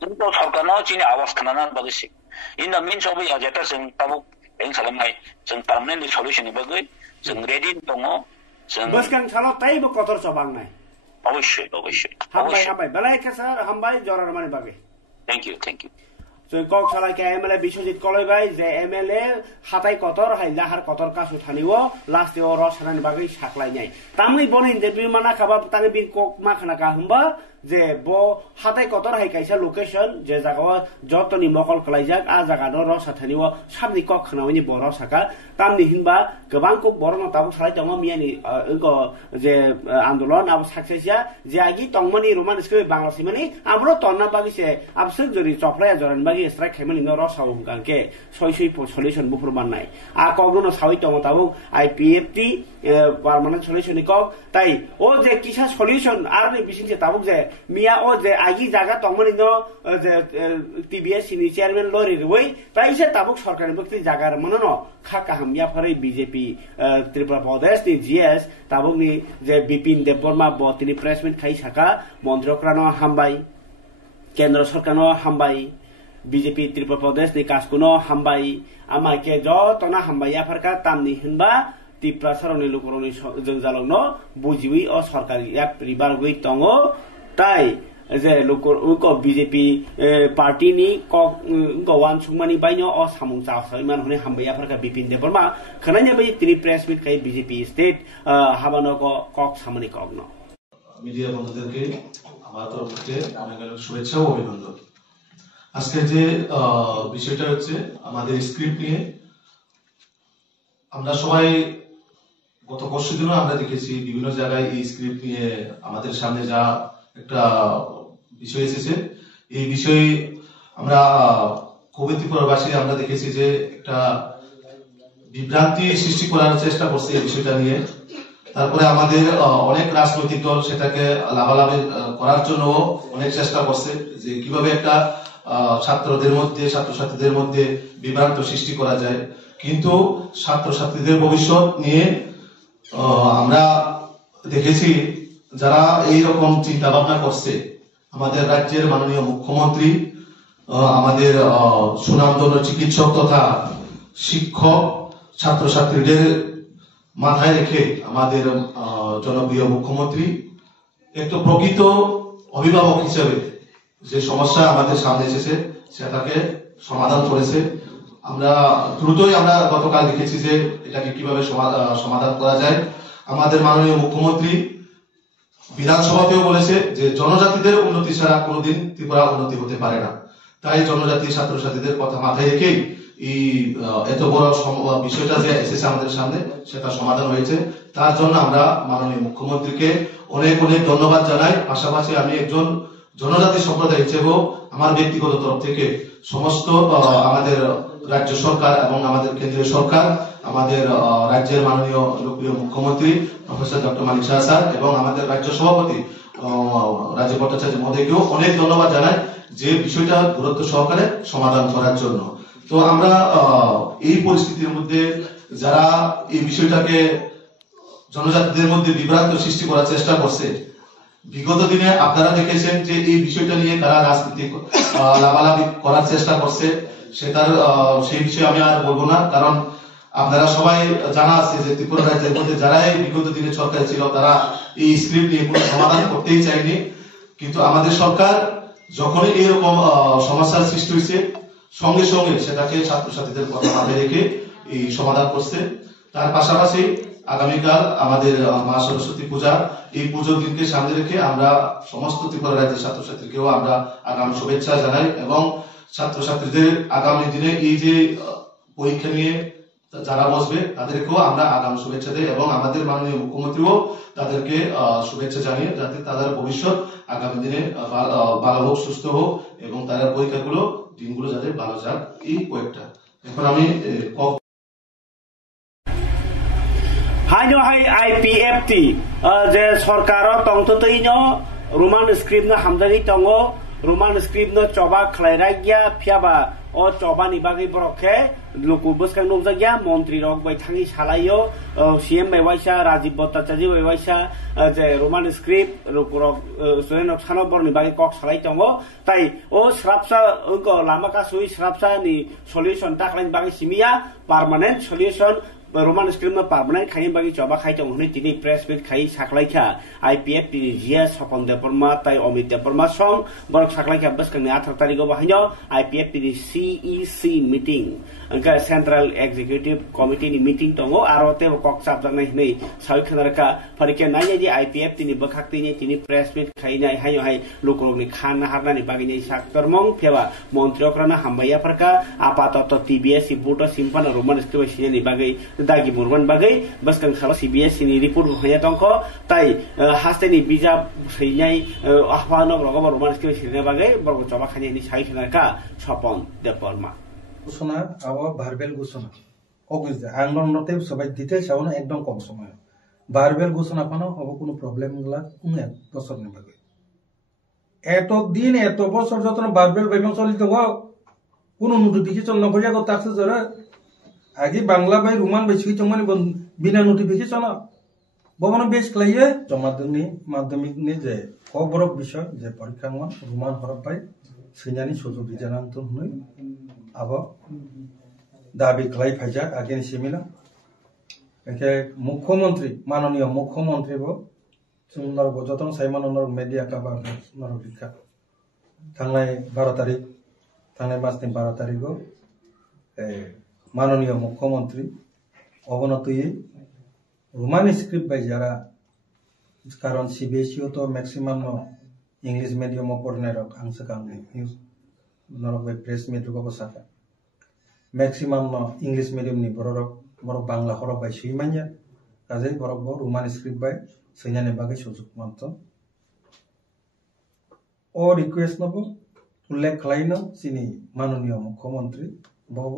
কিন্তু सरकारनाव चिनि आवाज खानाना बागैसि इन द मिन्स अफ या जेटा जों ताबो एं सालामनाय जों पार्मानेन्टलि सल्युसन बागै जों रेडि दङ जों बसकां सालाव ताइबो कतर चबांनाय अवश्य हामबाय बेलायके सर हामबाय जरार माने बागै थैंक यू কক সালাইকে এমএলএ বিশ্বজিৎ কলইবাই যে এমএলএ হাতাই কতর হাই লাহার কতর কাসু থানিও লাস্টে ও রসানানি বাগै সাকলাইনাই তামনি বনিন যে বিমানা খাবা তানি বি কক মাখানা কা হম্বা যে ব হাতাই কতর হাই কাইসা লোকেশন যে জায়গা যতনি মকল কলাইজাক আ জায়গাनो রসা থানিও সামনি কক খানাওনি বড় সাকা তামনি হিনবা गोबां কক বড় তাবু সালাই দङ মিয়ানি ইনকো যে আন্দোলন আবু সাকসেসিয়া যে আগি তংমনি রোমান স্ক্রিপ্ট বাংলা সিমানি আমরো তন্না বাগিসে আবসুক জরি চফলায়া জরান বাগি স্ট্রাইক খাইমানি ন রসাও হুঙ্গাকে সই সলিউশন বুফুর বাননাই আ কগনো সাউই দङ তাবু আইপিএফটি পার্মানেন্ট সলিউশন কক তাই ও যে কিসা সলিউশন আর নি বিসিনছে তাবুক যে মিয়া ও যে আগি জায়গা তংমনি ন যে টিবিএস নি চেয়ারম্যান লরি রই তাই সে তাবুক সরকারি বক্তি জায়গার মনন খাকা হামিয়া ফরে বিজেপি ত্রিপুরা প্রদেশ নি জিএস তাবুক নি যে বিপিন দেববর্মা ব তিনি প্রেস মিট খাই সাকা মন্ত্রকরানো হামবাই কেন্দ্র সরকারনো হামবাই বিজেপি ত্রিপুরা প্রদেশ নি কাসকুনো হামবাই আমাকে যতনা হামবাই আফারকা তামনি হিনবা ত্রিপুরা সরনি লোকরনি জংজালংনো বুজিবি ও সরকারি অ্যাপ রিবারগই দङ তাই যে লোকর উক বিজেপি পার্টি নি গওয়ান সুংমানি বাইনো ও সামুং চাওসাইমান হনে হামবাই আফারকা বিপিন দেববর্মা খনাইনে বাই তিনি প্রেস মিট খাই বিজেপি স্টেট হাবানো কক সামনি কগ্ন মিডিয়া বন্ধুদেরকে আমার তরফ থেকে অনেক অনেক শুভেচ্ছা ও অভিনন্দন। আজকে যে বিষয়টা হচ্ছে আমাদের স্ক্রিপ্ট নিয়ে আমরা সবাই গত পরশু দিনও আমরা দেখেছি বিভিন্ন জায়গায় এই স্ক্রিপ্ট নিয়ে আমাদের সামনে যা একটা বিষয় এসেছে এই বিষয়ে আমরা কবি ত্রিপুরাবাসী আমরা দেখেছি যে একটা বিভ্রান্তি সৃষ্টি করার চেষ্টা করছে এই বিষয়টা নিয়ে। তারপরে আমাদের অনেক রাজনৈতিক দল সেটাকে লাভালাভি করার জন্য অনেক চেষ্টা করছে যে কিভাবে একটা ছাত্রদের মধ্যে ছাত্রছাত্রীদের মধ্যে বিভ্রান্ত সৃষ্টি করা যায়। কিন্তু ছাত্রছাত্রীদের ভবিষ্যৎ নিয়ে আমরা দেখেছি যারা এইরকম চিন্তা ভাবনা করছে আমাদের রাজ্যের মাননীয় মুখ্যমন্ত্রী আমাদের সুনামধন্য চিকিৎসক তথা শিক্ষক ছাত্রছাত্রীদের মাথায় রেখে আমাদের জনপ্রিয় মুখ্যমন্ত্রী একটু প্রকৃত অভিভাবক হিসেবে যে সমস্যা আমাদের সামনে এসেছে সেটাকে সমাধান করেছে। আমরা দ্রুতই আমরা গতকাল দেখেছি যে এটাকে কিভাবে সমাধান করা যায়। আমাদের মাননীয় মুখ্যমন্ত্রী বিধানসভাতেও বলেছে যে জনজাতিদের উন্নতি ছাড়া কোনোদিন ত্রিপুরা উন্নতি হতে পারে না। তাই জনজাতি ছাত্রছাত্রীদের কথা মাথায় রেখেই এই এত বড় বিষয়টা যে এসেছে আমাদের সামনে সেটা সমাধান হয়েছে। তার জন্য আমরা মাননীয় মুখ্যমন্ত্রীকে অনেক অনেক ধন্যবাদ জানাই। পাশাপাশি আমি একজন জনজাতি সম্প্রদায় হিসেবেও আমার ব্যক্তিগত তরফ থেকে সমস্ত আমাদের রাজ্য সরকার এবং আমাদের কেন্দ্রীয় সরকার আমাদের রাজ্যের মাননীয় লোকপ্রিয় মুখ্যমন্ত্রী প্রফেসর ডক্টর মানিক শাহ স্যার এবং আমাদের রাজ্য সভাপতি রাজীব ভট্টাচার্য মহোদয়কেও অনেক ধন্যবাদ জানাই যে বিষয়টা গুরুত্ব সহকারে সমাধান করার জন্য। তো আমরা এই পরিস্থিতির মধ্যে যারা এই বিষয়টাকে জনজাতিদের মধ্যে বিভ্রান্ত সৃষ্টি করার চেষ্টা করছে বিগত দিনে আপনারা দেখেছেন যে এই বিষয়টা নিয়ে তারা রাজনীতি লাভালাভি করার চেষ্টা করছে সেটার সেই বিষয়ে আমি আর বলবো না, কারণ আপনারা সবাই জানা আছে যে ত্রিপুরা রাজ্যের মধ্যে যারা এই বিগত দিনে সরকার ছিল তারা এই স্ক্রিপ্ট নিয়ে কোনো সমাধান করতেই চায়নি। কিন্তু আমাদের সরকার যখনই এরকম সমস্যার সৃষ্টি হয়েছে সঙ্গে সঙ্গে সেটাকে ছাত্রছাত্রীদের কথা মাথায় রেখে এই সমাধান করছে। তার পাশাপাশি আগামীকাল আমাদের মা সরস্বতী পূজা, এই পুজোর দিনকে সামনে রেখে আমরা সমস্ত ত্রিপুরা রাজ্যের ছাত্রছাত্রীকেও আমরা আগাম শুভেচ্ছা জানাই এবং ছাত্রছাত্রীদের আগামী দিনে এই যে পরীক্ষা নিয়ে যারা বসবে তাদেরকেও আমরা আগাম শুভেচ্ছা দেই এবং আমাদের মাননীয় মুখ্যমন্ত্রীও তাদেরকে শুভেচ্ছা জানিয়ে যাতে তাদের ভবিষ্যৎ আগামী দিনে ভালো হোক, সুস্থ হোক এবং তাদের পরীক্ষাগুলো দিনগুলো যাতে ভালো যাক এই কয়েকটা। এখন আমি হাইনো হাই আইপিএফটি যে সরকার তংততইনো রোমান স্ক্রিপ্ট হামজাগি দङ roman script no coba khlairagya phiaba o coba ni bagi borokhe luku buskang nokjagya montri rok bai thangi salayo cm bai waisa rajiv bhattacharya bai waisa je roman script rukurok sorenok sano borni bagi kok salai tongo tai o srapsa unko lama ka sui srapsa ni solution taklain bagi simia permanent solution roman script ma permanent khai bagi coba khai tong hni tini press meet khai saklaikha IPF GS Sopon Deparma tai Omit Deparma song borok saklaikha buskang ni 18 tarikh bahayo IPF CEC meeting angka Central Executive Committee ni meeting tongo arote kok sabjang nei saikhanarka parike nai ji IPF tini bakhakti ni tini press meet khai nai hayo hai lokrok ni khana harna ni bagi ni saktormong pheba montriokrana hambaya parka apatot TBS ibuto simpan roman script sini ni bagi dagi murban bagai baskang khala CBS ni report hoya tongko tai haste ni bija seinai ahwanok rogo roman script sini bagai borgo coba khani ni saikhanarka Sopon Deparma ঘোষণা আবার verbal ঘোষণা অগুজে আংলনতে সবাই details Aona একদম কম সময় verbal ঘোষণা পানো হবো কোনো problem গুলা কোনো এক বছর নেবাগে এত দিন এত বছর যতন ভার্বেল বাইবং চলিত গ কোনো নোটিফিকেশন নকরিয়া গ তাকসে জরা আগে বাংলা বাই রোমান বাই সুই চমানি বিনা নোটিফিকেশন ববন বেশ ক্লাইয়ে জমাদনি মাধ্যমিক নি যে খবরক বিষয় যে পরীক্ষা মান রোমান হরফ বাই সিনানি সুযোগ জানান্ত হই আবো দাবি ক্লাই ফাইজা আগেন সিমিলা একে মুখ্যমন্ত্রী মাননীয় মুখ্যমন্ত্রী বো সুন্দর যতন সাইমাননর মিডিয়া কাবার নরবিকা থাংলাই 12 তারিখ থাংলাই মাসনি 12 তারিখ মাননীয় মুখ্যমন্ত্রী অবনতি রোমান স্ক্রিপ্ট বাই যারা কারণ সিবিএসই তো ম্যাক্সিমাম ইংলিশ মিডিয়াম পড়নে রক আংশ কাংনি নিউজ নরক বাই প্রেস মিডিয়া কো সাকা ম্যাক্সিমাম ইংলিশ মিডিয়াম নি বড় বড় বাংলা হরফ বাই সুইমানিয়া কাজে বড় বড় রোমান স্ক্রিপ্ট বাই সৈন্যানে বাগে সুযোগ মাত্র ও রিকোয়েস্ট নব উল্লেখ খাইন চিনি মাননীয় মুখ্যমন্ত্রী বব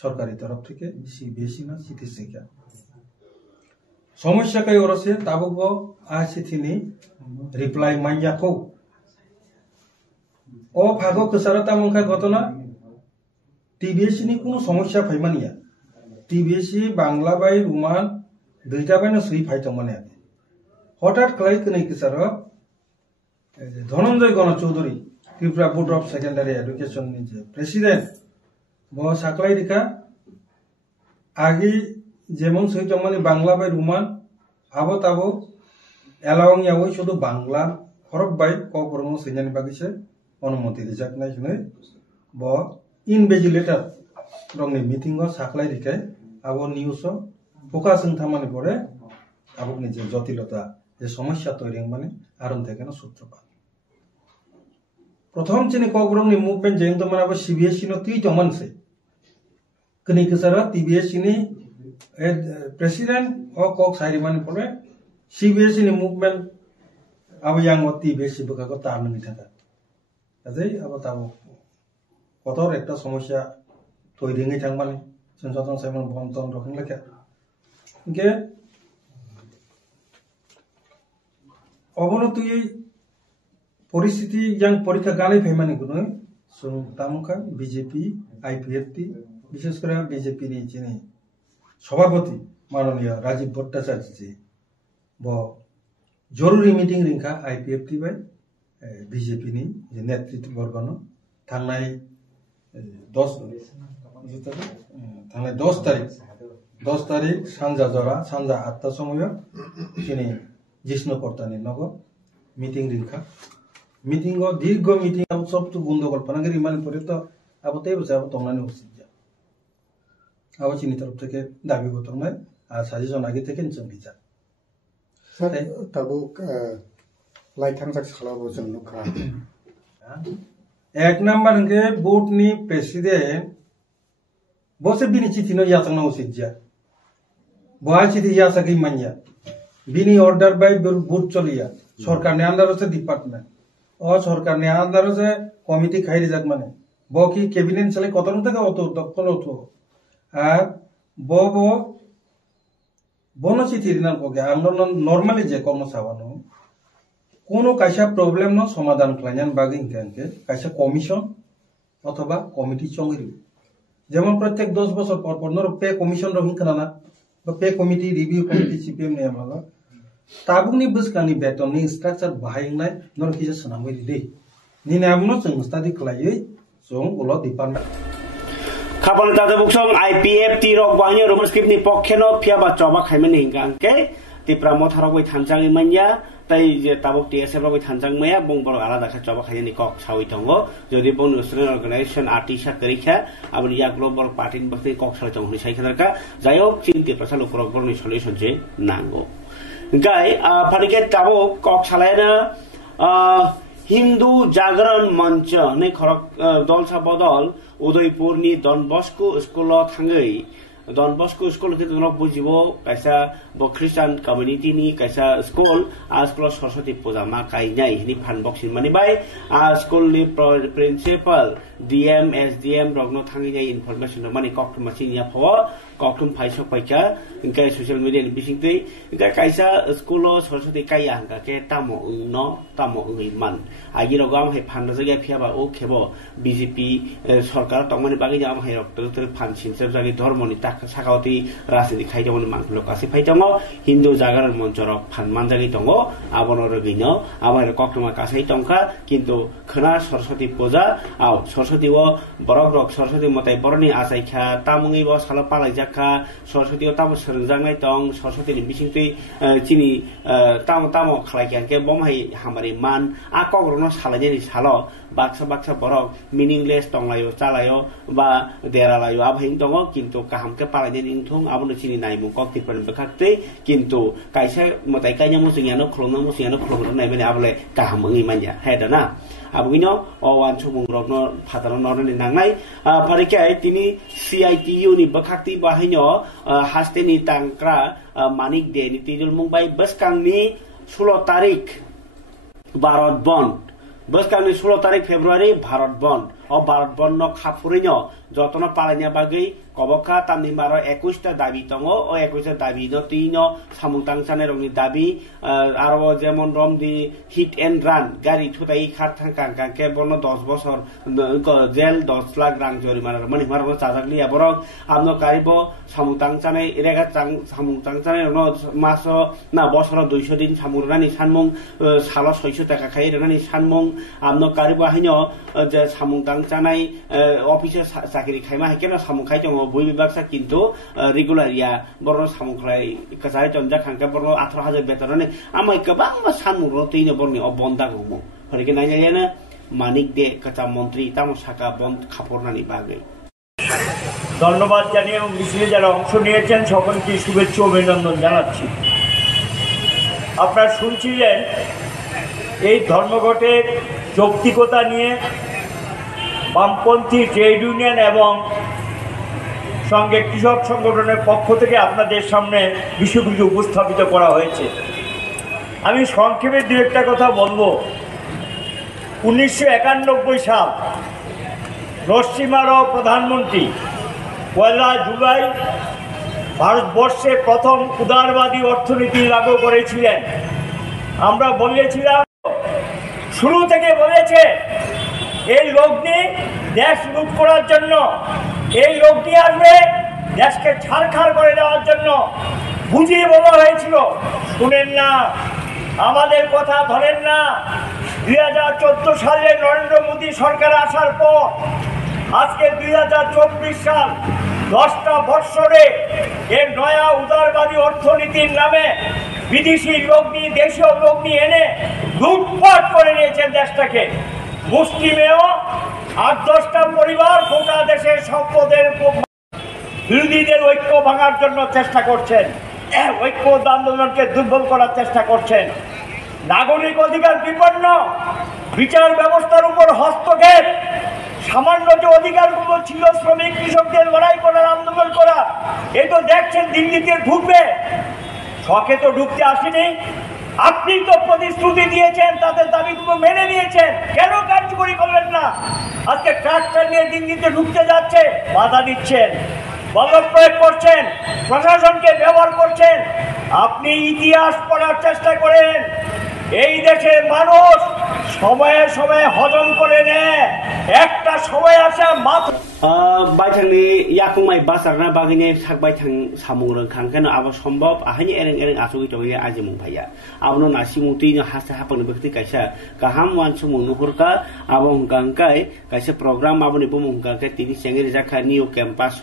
সরকারি তরফ থেকে সিবিএসই না সিটি শিক্ষা সমস্যা কাই ওরসে তাবুক আছিথিনি রিপ্লাই মাইয়া কো ও ভাগো কসারতা মঙ্কা ঘটনা টিবিএসই নি কোনো সমস্যা ফাইমানিয়া টিবিএসই বাংলা বাই রোমান দুইটা বাইনা সুই ফাইতো মানে হঠাৎ ক্লাই কনেই কসার ধনঞ্জয় গণ Chowdhury Tripura board of secondary education নি যে প্রেসিডেন্ট ব সাকলাই রিকা আগে যেমন সই মানে বাংলা বাই রোমান আবো তাবো এলাওং ইয়াওই শুধু বাংলা হরফ বাই ক বরং সৈন্যানি বাগিছে অনুমতি রিজাক নাই শুনে ব ইনভেজিলেটর রংনি মিটিং সাকলাই রিকায় আবো নিউজ ফোকাস থামানি পরে আবকনি যে জটিলতা যে সমস্যা তৈরি মানে আরন থেকে না সূত্রপাত প্রথম চিনি ক বরংনি মুভমেন্ট যেন তো মানে আবো সিবিএসই নো তুই তমানছে কনি কসারা টিবিএসই নি প্রেসিডেন্ট ও কক সাইরি মানে পরে সিবিএসই নি মুভমেন্ট আবো ইয়াং টিবিএসই বকা কো তার নমি থাকা কাজেই আবো তাবো কতর একটা সমস্যা তৈরি হয়ে থাক মানে সঞ্চতন সাইমন বন্তন রকম লেখা গে অবনতি পরিস্থিতি ইয়াং পরীক্ষা গানে ফেমানি গুনো সুন তামুকা বিজেপি আইপিএফটি বিশেষ করে বিজেপি নি যিনি সভাপতি মাননীয় রাজীব ভট্টাচার্য জি ব জরুরি মিটিং রিংখা আইপিএফটি বাই বিজেপি নি যে নেতৃত্ব বর্গন থাংনাই 10 তারিখ সানজা জরা সানজা 8টা সময় তিনি জিষ্ণু কর্তানি নগ মিটিং রিংখা মিটিং দীর্ঘ মিটিং সব তো গন্ডগোল পানাগিরি মানে পরে তো আবতেই বসে আবো তংনানি উচিত আবো চিনি তরফ থেকে দাবি গতংনাই আর সাজেশন আগে থেকে চলি যা তাবো লাইথাং জাক খালাবো জন্য কা এক নাম্বার কে বোর্ড নি প্রেসিডেন্ট বসে বিনি চিঠি ন ইয়াতং না উচিত যা বয়া চিঠি ইয়া সাকি মানিয়া বিনি অর্ডার বাই বোর্ড চলিয়া সরকার নে আন্ডার আছে ডিপার্টমেন্ট ও সরকার নে আন্ডার আছে কমিটি খাইরি যাক মানে ব কি ক্যাবিনেট চলে কতন থেকে অত দখল হতো আর বন চিঠি না কোকে আমরা নরমালি যে কর্মচাবানো কোনো কাইসা প্রবলেম ন সমাধান খাইনান বাকি ইনকে কাইসা কমিশন অথবা কমিটি চঙ্গিরি যেমন প্রত্যেক 10 বছর পর পর নর পে কমিশন রহিং খানা বা pay committee review committee CPM নে মালা তাবুকনি বসকানি বেতননি স্ট্রাকচার বাहायनाय नर किसा सनामै दे नि नामनो जों स्टाडि खालायै जों उलो डिपार्टमेन्ट खापन तादे बुकसं आईपीएफ टिरक बाहिनी रोमस्क्रिप्टनि पक्षेनो फियाबा चबा खाइमानि हिंगांके तिप्रा मथारक थानजाङै मान्या ताई जे ताबक टीएसएफ रक थानजांमया बंबर आलादा खा चबा खाइनि कक सावै दङ जदि बं नेशनल अर्गानाइजेशन आर्टिसा करिखा आबनि या ग्लोबल पार्टिनि बखति कक सावै दङ हुनि साइखारका जायो चिन्ति प्रसाल उपरक बरनि सल्युशन जे नांगौ गाय फारिके ताबो कक सालायना हिंदू जागरण मंच ने खरक दलसा बदल उदयपुरनि डन बस्को स्कुल थाङै डन बस्को स्कुल के तुनो बुझिबो कैसा बो ख्रिस्टान कम्युनिटी नि कैसा स्कुल आ स्कुल सरस्वती पूजा मा काइनाय नि फान बक्सिन मानि बाय आ स्कुल नि प्रिन्सिपल डीएम एसडीएम रगनो थाङै इनफरमेशन मानि कक्टम मासिनिया फव कक्टम फाइसो फाइका इनका सोशल मीडिया नि बिसिंतै इनका कैसा स्कुल सरस्वती काया हंगा के तामो उङै मान आगि रगाम हे फान जगे फियाबा ओ खेबो बीजेपी सरकार तंगनि बागै जाम हे रक्त फान सिनसेब जागि धर्मनि साखावती राजनीति खाइदोंनि मानफुल गासै फाइदङ हिन्दू जागरण मञ्चर फान मानजागि दङ आबनो रगिनो आबार कक्टमा गासै दंखा किन्तु खना सरस्वती पूजा आ सरस्वती व बरक सरस्वती मताय बरनि आसाइखा तामुङै व साला पालाइजाखा सरस्वती ताम सरजांनाय दं सरस्वतीनि बिसिंतै चिनि ताम खालायखानके बमहाय हामारि मान आ कग्रनो सालायनि सालो बाक्सा बरक मिनिंलेस दंलायो चालायो बा देरालायो आबहिं दङ किन्तु काहामके पालायनि निंथुं आबनो चिनि नायमु कक्तिफोर बखाक्तै किन्तु काइसे मताय कायना मुसियानो खलमनो नायमाने आबले काहामङै मान्या हेदना आबगिनो अवान सुबुं रगनो फादारन नरनि नांनाय फारिखाय तिनि सीआईटीयू नि बखाक्ति बाहायनो हास्तेनि तांक्रा मानिक दे नि तिजुल मुंबाई बसकांनि 16 तारिख भारत बन्द बसकांनि 16 तारिख फेब्रुवारी भारत बन्द और भारत बन्द खाफुरिनो जतन पालायना बागै कबका तामनि मारो 21टा दाबी दङ ओ 21टा दाबी न तिनो सामुंतां साने रंनि दाबी आरो जेमन रमदि हिट एन्ड रान गाड़ी थुदाई खारथां कांके बनो 10 बছর जेल 10 लाख रां जरिमाना माने मारो चाजागलि आबरक आमनो कारिबो सामुंतां साने रेगा सामुंतां साने न मासो ना बছর 200 दिन सामुरनानि सानमुं साल 600 टाका खाइ रनानि सानमुं आमनो कारिबो हाइनो जे सामुंतां सानाय अफिस चाकरि खाइमा हाइकेना सामुंखाइ दङ बय बिभागसा किन्तु रेगुलारिया बरनो सामुंखाइ कसाय तंजा खांका बरनो 18000 बेतनने आमाय गोबां सानमुरो तैनो बरनि अबन्दा गमो फरिके नायनायाना मानिक दे कचा मन्त्री तामो साका बन्द खापरनानि बागै ধন্যবাদ জানিয়ে মিছিলে যারা অংশ নিয়েছেন সকলকে শুভেচ্ছা অভিনন্দন জানাচ্ছি। আপনারা শুনছিলেন এই ধর্মঘটের যৌক্তিকতা নিয়ে বামপন্থী ট্রেড ইউনিয়ন এবং সঙ্গে কৃষক সংগঠনের পক্ষ থেকে আপনাদের সামনে বিষয়গুলি উপস্থাপিত করা হয়েছে। আমি সংক্ষেপে দু একটা কথা বলবো। 1991 সাল নরসিংহারাও প্রধানমন্ত্রী 1 জুলাই ভারতবর্ষে প্রথম উদারবাদী অর্থনীতি লাগু করেছিলেন। আমরা বলেছিলাম, শুরু থেকে বলেছে এই লগ্নি দেশ লুট করার জন্য, এই লগ্নি আসবে দেশকে ছাড়খাড় করে দেওয়ার জন্য বুঝিয়ে বলা হয়েছিল। শুনেন না, আমাদের কথা ধরেন না। 2014 সালে নরেন্দ্র মোদী সরকার আসার পর আজকে 2024 সাল 10টা বৎসরে এর নয়া উদারবাদী অর্থনীতির নামে বিদেশি লগ্নি দেশীয় লগ্নি এনে লুটপাট করে নিয়েছেন দেশটাকে। মুসলিমেও 8-10টা পরিবার গোটা দেশের সম্পদের বিরোধীদের ঐক্য ভাঙার জন্য চেষ্টা করছেন, ঐক্য আন্দোলনকে দুর্বল করার চেষ্টা করছেন। নাগরিক অধিকার বিপন্ন, বিচার ব্যবস্থার উপর হস্তক্ষেপ, সামান্য যে অধিকারগুলো ছিল শ্রমিক কৃষকদের লড়াই করার আন্দোলন করা, এই তো দেখছেন দিল্লিতে ঢুকবে। শখে তো ঢুকতে আসেনি, আপনি তো প্রতিশ্রুতি দিয়েছেন, তাদের দাবিগুলো মেনে নিয়েছেন, কেন কার্যকরী করলেন না? আজকে ট্রাক্টর নিয়ে দিল্লিতে ঢুকতে যাচ্ছে, বাধা দিচ্ছেন, বল প্রয়োগ করছেন, প্রশাসনকে ব্যবহার করছেন। আপনি ইতিহাস পড়ার চেষ্টা করেন। এই দেশের মানুষ সময়ে সময়ে হজম করে নেয়, একটা সময় আসে মাথা বাইথাंनि याकुमाय बासारना बागैनि सागबायथां सामुं रोंखां केन आबो सम्भव आहानि एरें एरें आसुगि तंगे आजिमुं भाया आबनो नासिमुति हासा हापनो बेखति कायसा गाहाम वानसु मुनुहरका आबो हंगांकाय कायसा प्रोग्राम आबोनि बुमुं हंगांकाय तिनि सेंगेरि जाखा new campus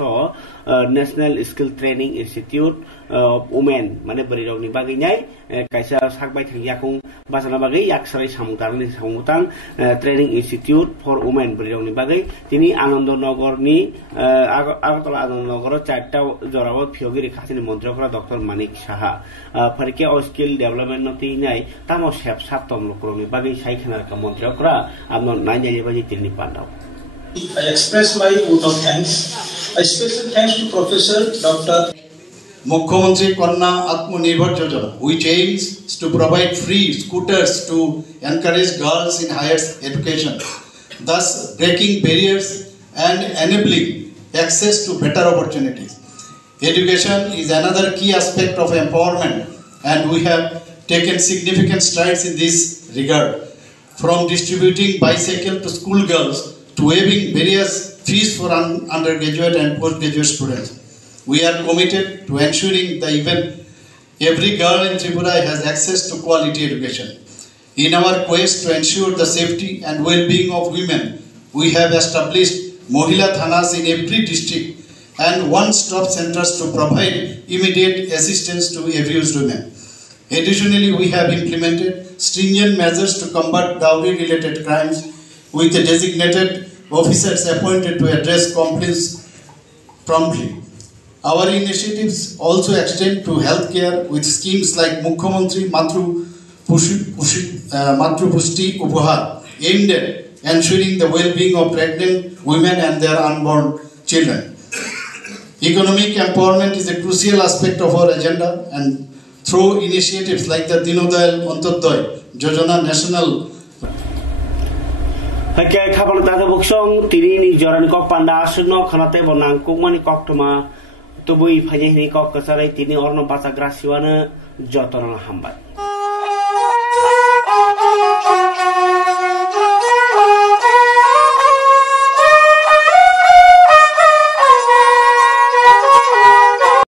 national skill training institute women माने बरिरावनि बागैनाय कायसा सागबायथां याकुं बासारना बागै याकसारै सामुंतारनि सामुंतां ट्रेनिंग इंस्टीट्यूट फर वुमेन बरिरावनि बागै तिनि आनंदनगर আগরতলা আনন্দনগর 4টা জরাবত ফিয়গিরি খাসিনি মন্ত্রকরা ডক্টর মানিক সাহা ফরকে স্কিল ডেভেলপমেন্ট নতি নাই তামো সেব সাতম লোকরনি বাগै সাইখানার কা মন্ত্রকরা আমন নাইজালি বাজি তিনি পান্ডাও I express my vote of thanks. A special thanks to Professor Dr. Mukhyamantri Kanna Atmanirbhar Yojana, which aims to provide free scooters to encourage girls in higher education, thus breaking barriers and enabling access to better opportunities. Education is another key aspect of empowerment, and we have taken significant strides in this regard, from distributing bicycle to school girls to waiving various fees for undergraduate and postgraduate students. We are committed to ensuring that even every girl in Tripura has access to quality education. In our quest to ensure the safety and well-being of women, we have established Mohila Thanas in every district and one-stop centers to provide immediate assistance to abused women. Additionally, we have implemented stringent measures to combat dowry-related crimes with the designated officers appointed to address complaints promptly. Our initiatives also extend to healthcare with schemes like Mukhyamantri Matru Pushti Upahar, aimed at ensuring the well-being of pregnant women and their unborn children. Economic empowerment is a crucial aspect of our agenda, and through initiatives like the Dinodayal Antyodaya Yojana National Hakai kapal tata buksong tini ni joran kok panda asno khanate bonang kumani kok tuma tubui phanye ni kok kasarai tini orno basa grasiwana jotona hambat